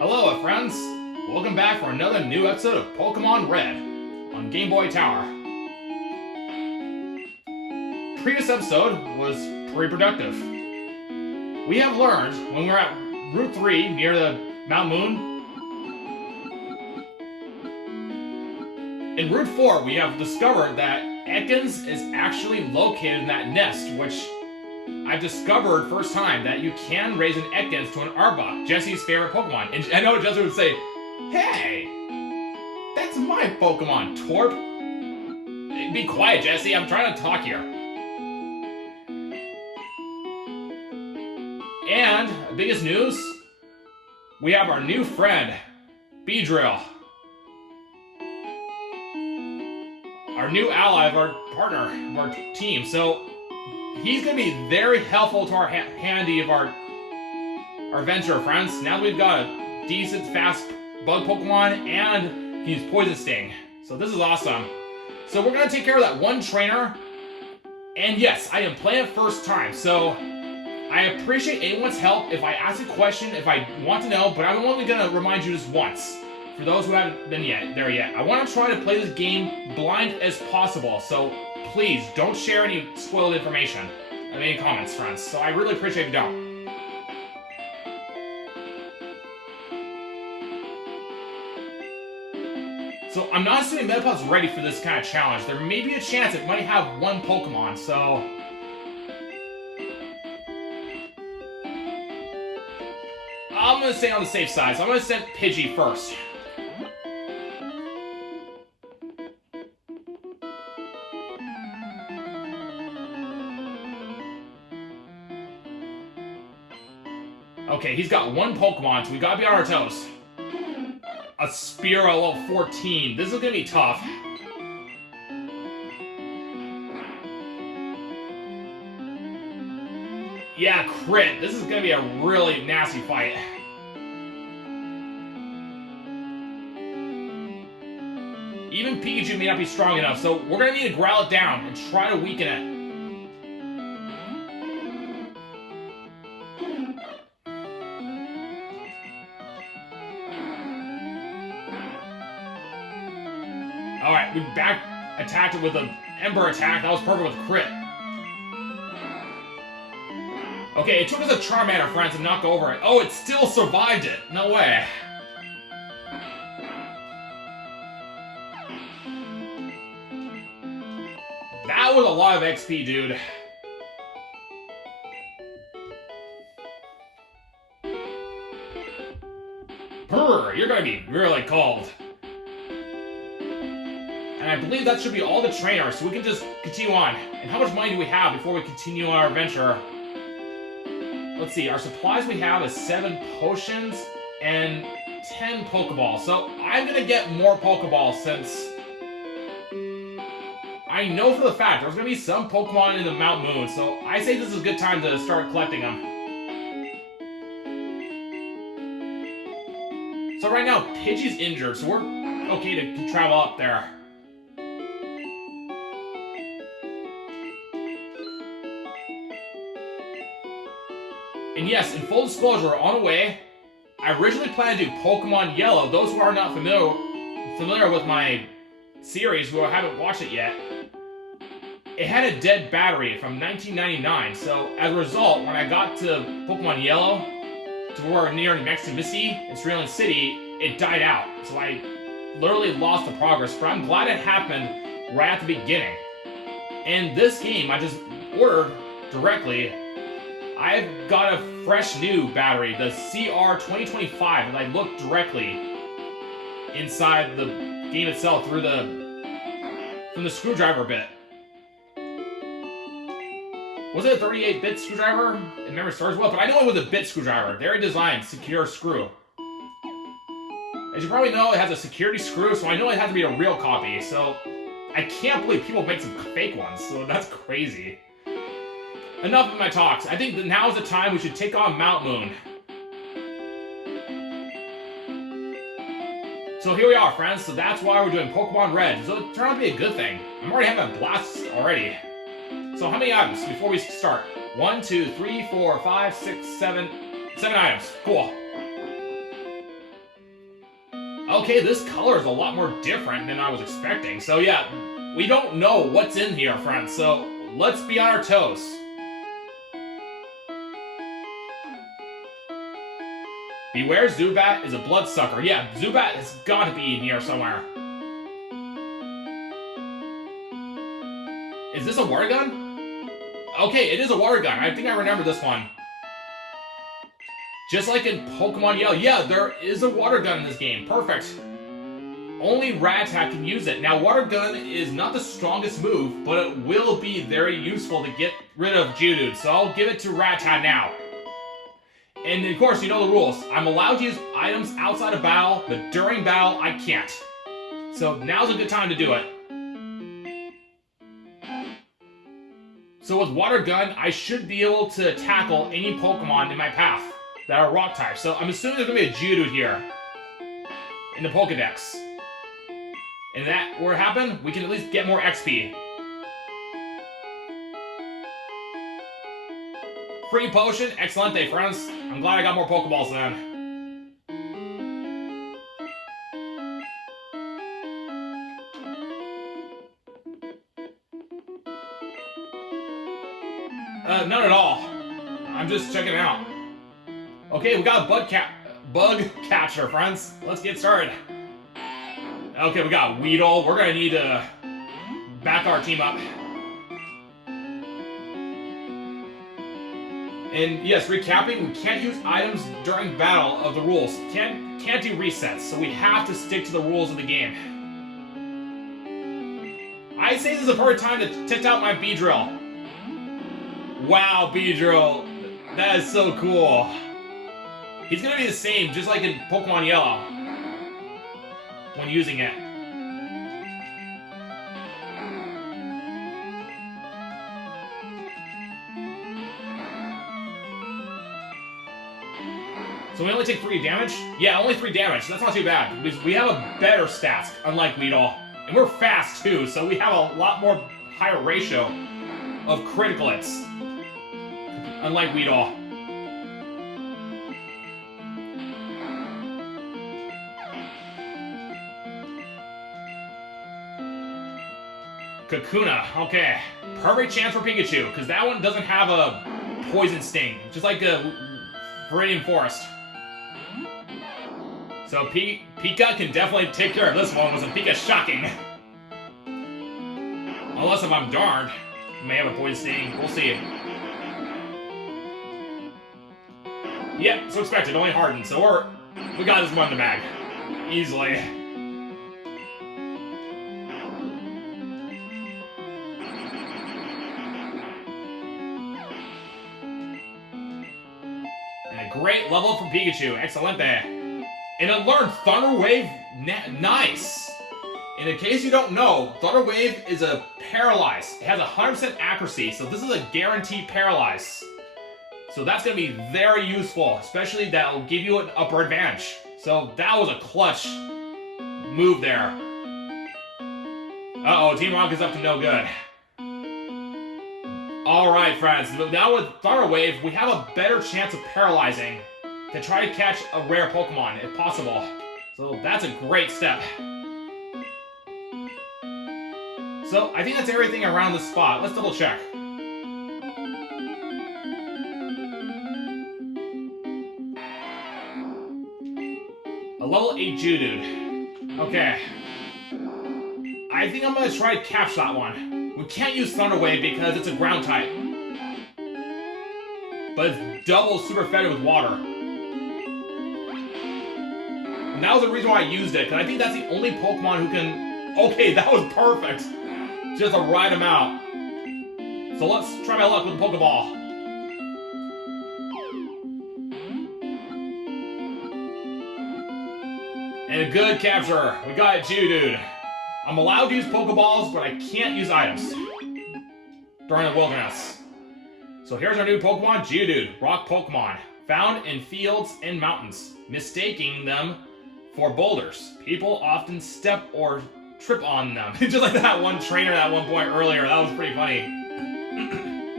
Hello, friends! Welcome back for another new episode of Pokémon Red on Game Boy Tower. Previous episode was pretty productive. We have learned when we're at Route 3 near the Mount Moon. In Route 4, we have discovered that Ekans is actually located in that nest, which I've discovered first time that you can raise an Ekans to an Arbok, Jesse's favorite Pokemon. And I know Jesse would say, "Hey, that's my Pokemon, Torp." Be quiet, Jesse. I'm trying to talk here. And biggest news, we have our new friend, Beedrill. Our new ally of our partner, of our team. So he's going to be very helpful to our handy of our venture, friends. Now that we've got a decent, fast bug Pokemon and can use Poison Sting. So this is awesome. So we're going to take care of that one trainer. And yes, I am playing it first time. So I appreciate anyone's help if I ask a question, if I want to know, but I'm only going to remind you just once. For those who haven't been there yet, I want to try to play this game blind as possible. So please don't share any spoiled information in any comments, friends. So I really appreciate if you don't. So I'm not assuming Metapod's ready for this kind of challenge. There may be a chance it might have one Pokemon, so I'm going to stay on the safe side. So I'm going to send Pidgey first. Okay, he's got one Pokemon, so we gotta be on our toes. A Spearow level 14. This is gonna be tough. Yeah, crit. This is gonna be a really nasty fight. Even Pikachu may not be strong enough, so we're gonna need to growl it down and try to weaken it. Alright, we back attacked it with an Ember attack. That was perfect with crit. Okay, it took us a Charmander, friends, to knock over it. Oh, it still survived it. No way. That was a lot of XP, dude. Brr, you're gonna be really cold. And I believe that should be all the trainers, so we can just continue on. And how much money do we have before we continue our adventure? Let's see, our supplies we have is 7 potions and 10 Pokeballs. So I'm gonna get more Pokeballs since I know for the fact there's gonna be some Pokemon in the Mount Moon. So I say this is a good time to start collecting them. So right now, Pidgey's injured, so we're okay to travel up there. And yes, in full disclosure, on the way, I originally planned to do Pokemon Yellow. Those who are not familiar with my series, who haven't watched it yet, it had a dead battery from 1999. So as a result, when I got to Pokemon Yellow, to where we're near Mexican City, in Cerulean City, it died out. So I literally lost the progress, but I'm glad it happened right at the beginning. And this game, I just ordered directly. I've got a fresh new battery, the CR 2025, and I looked directly inside the game itself from the screwdriver bit. Was it a 38-bit screwdriver? It never serves well, but I know it was a bit screwdriver. Very designed, secure screw. As you probably know, it has a security screw, so I know it has to be a real copy. So I can't believe people make some fake ones, so that's crazy. Enough of my talks. I think that now is the time we should take on Mount Moon. So here we are, friends. So that's why we're doing Pokemon Red. So it turned out to be a good thing. I'm already having a blast already. So how many items before we start? 1, 2, 3, 4, 5, 6, 7. 7 items. Cool. Okay, this color is a lot more different than I was expecting. So yeah, we don't know what's in here, friends. So let's be on our toes. Beware, Zubat is a bloodsucker. Yeah, Zubat has got to be in here somewhere. Is this a water gun? Okay, it is a water gun. I think I remember this one. Just like in Pokemon Yellow. Yeah, there is a water gun in this game. Perfect. Only Rattata can use it. Now, water gun is not the strongest move, but it will be very useful to get rid of Geodude. So I'll give it to Rattata now. And of course, you know the rules. I'm allowed to use items outside of battle, but during battle, I can't. So now's a good time to do it. So with Water Gun, I should be able to tackle any Pokemon in my path that are Rock type. So I'm assuming there's going to be a Geodude here in the Pokedex. And that were to happen, we can at least get more XP. Free potion, excelente, friends. I'm glad I got more Pokeballs then. None at all. I'm just checking it out. Okay, we got a bug catcher, friends. Let's get started. Okay, we got Weedle. We're gonna need to back our team up. And yes, recapping, we can't use items during battle of the rules. Can't do resets, so we have to stick to the rules of the game. I say this is a perfect time to test out my Beedrill. Wow, Beedrill. That is so cool. He's gonna be the same, just like in Pokemon Yellow. When using it. So we only take 3 damage? Yeah, only 3 damage. That's not too bad. Because we have a better stats, unlike Weedle. And we're fast too, so we have a lot more higher ratio of critical hits. Unlike Weedle. Kakuna, okay. Perfect chance for Pikachu, because that one doesn't have a poison sting, just like a Viridian Forest. So Pika can definitely take care of this one with some Pika shocking. Unless if I'm darned, may have a poison sting. We'll see. Yep, so expected, only hardened. So we got this one in the bag. Easily. And a great level from Pikachu. Excelente. And it learned Thunder Wave. Nice. And in case you don't know, Thunder Wave is a paralyze. It has 100% accuracy, so this is a guaranteed paralyze. So that's going to be very useful, especially that'll give you an upper advantage. So that was a clutch move there. Uh-oh, Team Rock is up to no good. Alright, friends. Now with Thunder Wave, we have a better chance of paralyzing to try to catch a rare Pokemon, if possible. So that's a great step. So I think that's everything around this spot. Let's double check. A level 8 Geodude. Okay. I think I'm going to try to catch that one. We can't use Thunder Wave because it's a ground type. But it's double super fed with water. And that was the reason why I used it, because I think that's the only Pokemon who can... Okay, that was perfect. Just the right amount. So let's try my luck with the Pokeball. And a good capture. We got it, Geodude. I'm allowed to use Pokeballs, but I can't use items during the wilderness. So here's our new Pokemon, Geodude, rock Pokemon, found in fields and mountains, mistaking them for boulders. People often step or trip on them. Just like that one trainer at one point earlier. That was pretty funny.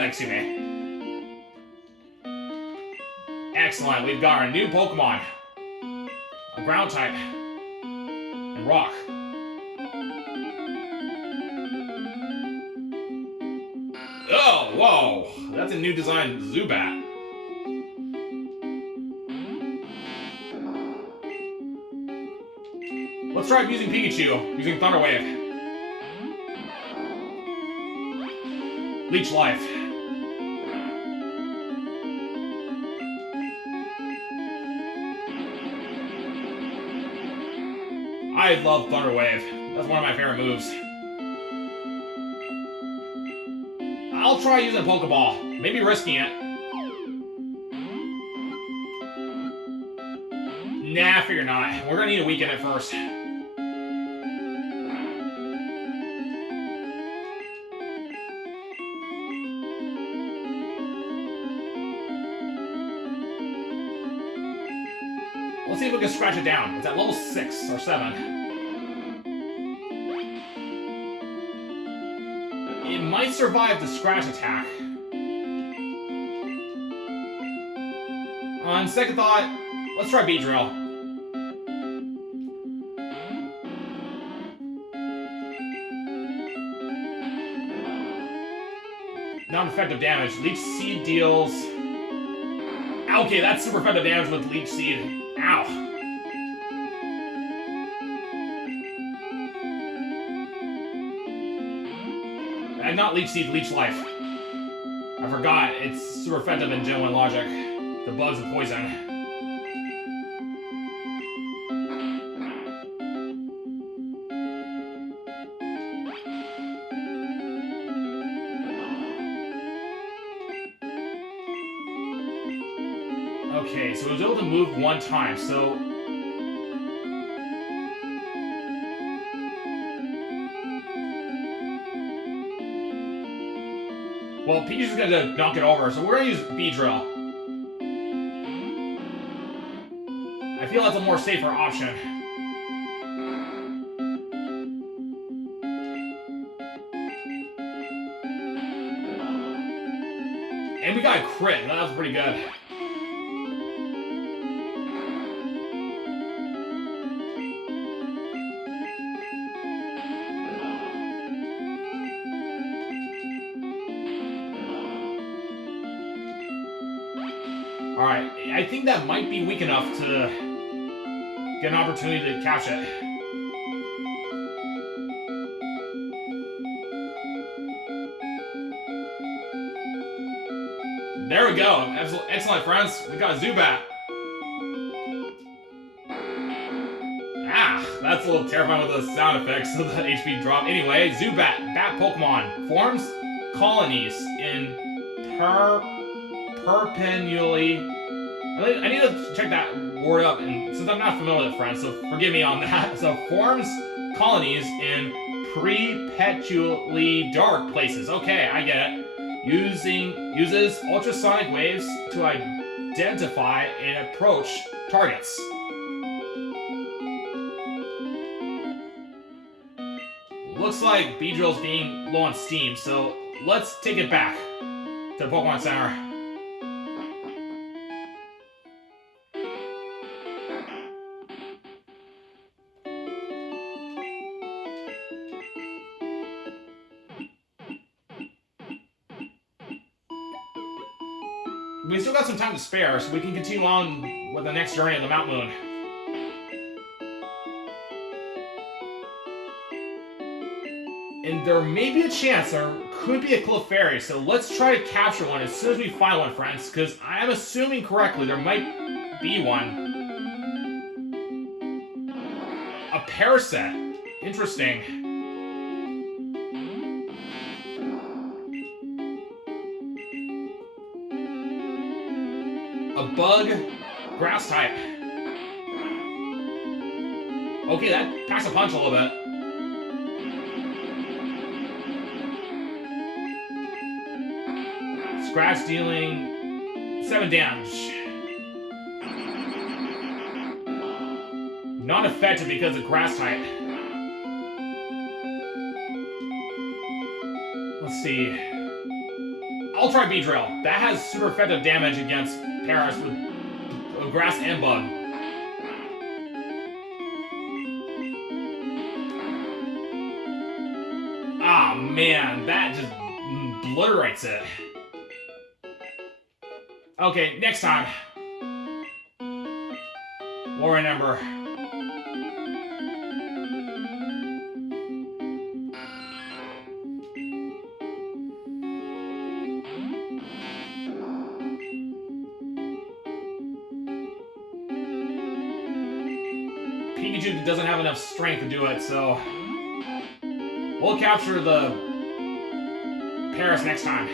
Excuse me. Excellent. We've got our new Pokemon. A ground type. and rock. Oh, whoa! That's a new design Zubat. Let's try using Pikachu, using Thunder Wave. Leech Life. I love Thunder Wave. That's one of my favorite moves. I'll try using a Pokeball. Maybe risking it. Nah, figure not. We're gonna need to weaken it first. Let's see if we can scratch it down. It's at level 6 or 7. It might survive the scratch attack. On second thought, let's try Beat Drill. Non-effective damage. Leech Seed deals... Okay, that's super effective damage with Leech Seed. Ow. And not Leech Seed, Leech Life. I forgot, it's super effective in Gen 1 logic. The bugs and poison. Okay, so it was able to move one time, so... Well, Peach is gonna knock it over, so we're gonna use Beedrill. I feel that's a more safer option. And we got a crit, that was pretty good. Alright, I think that might be weak enough to get an opportunity to catch it. There we go. Excellent, friends. We got a Zubat. Ah, that's a little terrifying with the sound effects of the HP drop. Anyway, Zubat, bat Pokemon, forms colonies in perpetually. I need to check that word up, and since I'm not familiar with it, friends, so forgive me on that. So forms colonies in perpetually dark places. Okay, I get it. Uses ultrasonic waves to identify and approach targets. Looks like Beedrill's being low on steam, so let's take it back to the Pokemon Center. We still got some time to spare, so we can continue on with the next journey of the Mount Moon. And there may be a chance there could be a Clefairy, so let's try to capture one as soon as we find one, friends, because I am assuming correctly there might be one. A Parasect. Interesting. A bug, grass type. Okay, that packs a punch a little bit. Scratch dealing 7 damage. Not effective because of grass type. Let's see. I'll try Beedrill. That has super effective damage against Paras with grass and bug. man, that just obliterates it. Okay, next time. We'll remember. Pikachu doesn't have enough strength to do it, so we'll capture the Paris next time.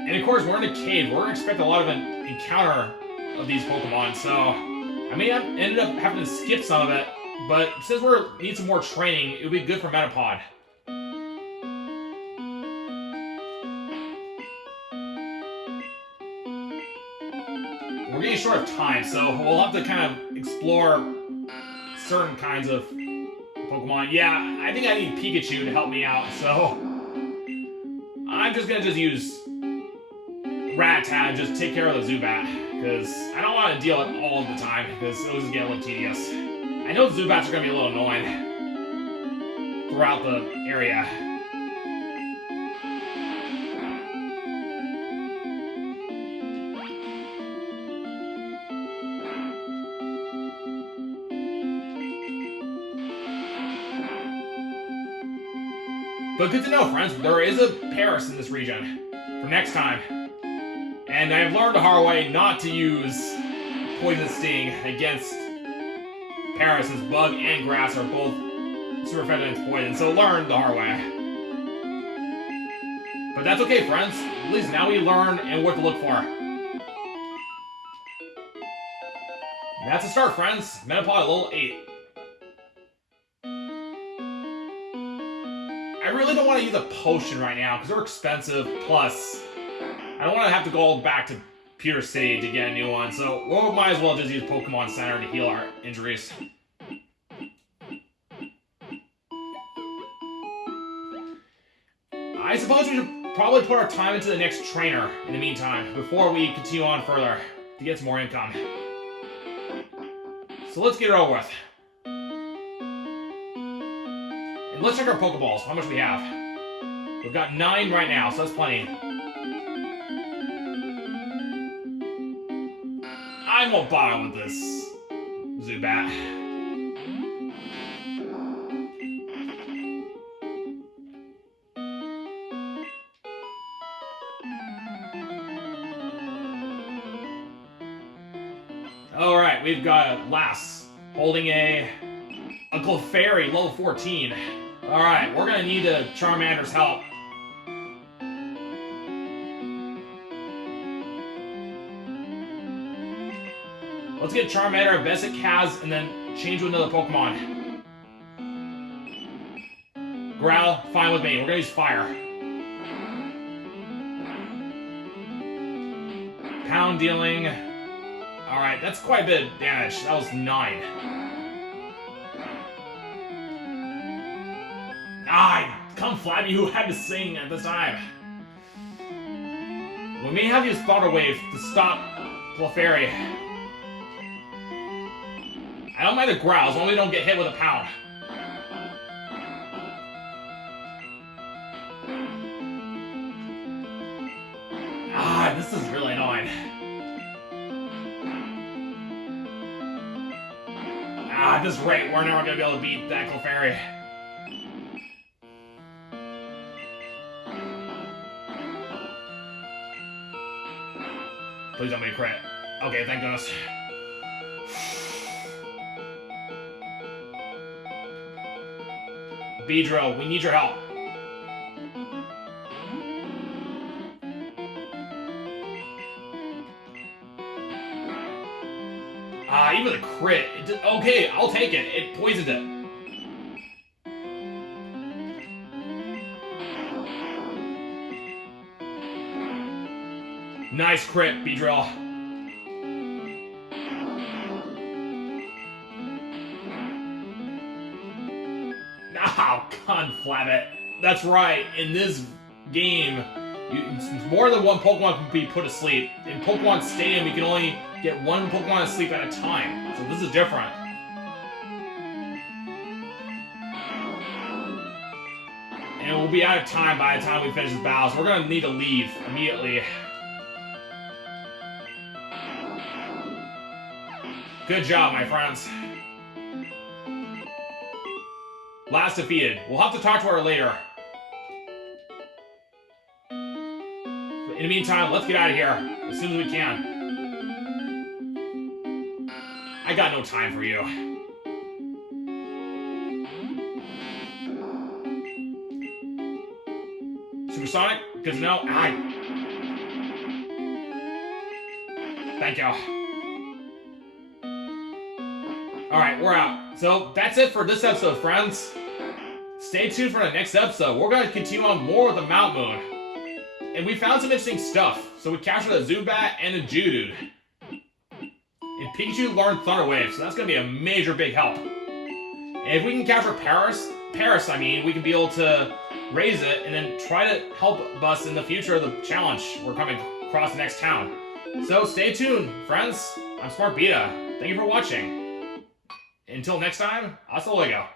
And of course, we're in a cave. We're going to expect a lot of an encounter of these Pokemon, so I may have ended up having to skip some of it, but since we need some more training, it would be good for Metapod. We're getting short of time, so we'll have to kind of explore certain kinds of Pokemon. Yeah, I think I need Pikachu to help me out, so I'm just going to use Rattata, just take care of the Zubat, because I don't want to deal with it all the time, because it'll just get a little tedious. I know the Zubats are going to be a little annoying throughout the area. But good to know, friends, there is a Paris in this region for next time. And I've learned the hard way not to use Poison Sting against Paris, as Bug and Grass are both super effective against Poison, so learn the hard way. But that's okay, friends. At least now we learn and what to look for. That's a start, friends. Metapod level 8. I really don't want to use a potion right now, because they're expensive, plus I don't want to have to go back to Pewter City to get a new one, so we might as well just use Pokemon Center to heal our injuries. I suppose we should probably put our time into the next trainer in the meantime, before we continue on further to get some more income. So let's get it over with. And let's check our Pokeballs, how much we have. We've got 9 right now, so that's plenty. I won't bother with this Zubat. Alright, we've got Lass holding a Clefairy, level 14. Alright, we're gonna need a Charmander's help. Let's get Charmander, Basic Kaz, and then change to another Pokemon. Growl, fine with me. We're gonna use Fire. Pound dealing. Alright, that's quite a bit of damage. That was 9. Come Flabby, who had to sing at this time. We may have to use Thunder Wave to stop Clefairy. I don't mind the growl, as long as we don't get hit with a pound. This is really annoying. At this rate, we're never gonna be able to beat that Clefairy. Please don't be a crit. Okay, thank goodness. Beedrill, we need your help. Even a crit. Okay, I'll take it. It poisoned it. Nice crit, Beedrill. Oh, conflabbit. That's right. In this game, more than one Pokemon can be put to sleep. In Pokemon Stadium, you can only get one Pokemon to sleep at a time. So this is different. And we'll be out of time by the time we finish this battle, so we're going to need to leave immediately. Good job, my friends. Last defeated. We'll have to talk to her later. But in the meantime, let's get out of here as soon as we can. I got no time for you. Supersonic? Good to know. Thank you. Alright, we're out. So, that's it for this episode, friends. Stay tuned for the next episode. We're going to continue on more with the Mount Moon. And we found some interesting stuff. So we captured a Zubat and a Geodude. And Pikachu learned Thunder Wave, so that's going to be a major big help. And if we can capture Paris, we can be able to raise it and then try to help us in the future of the challenge we're coming across the next town. So stay tuned, friends. I'm Smart Beta. Thank you for watching. Until next time, hasta luego.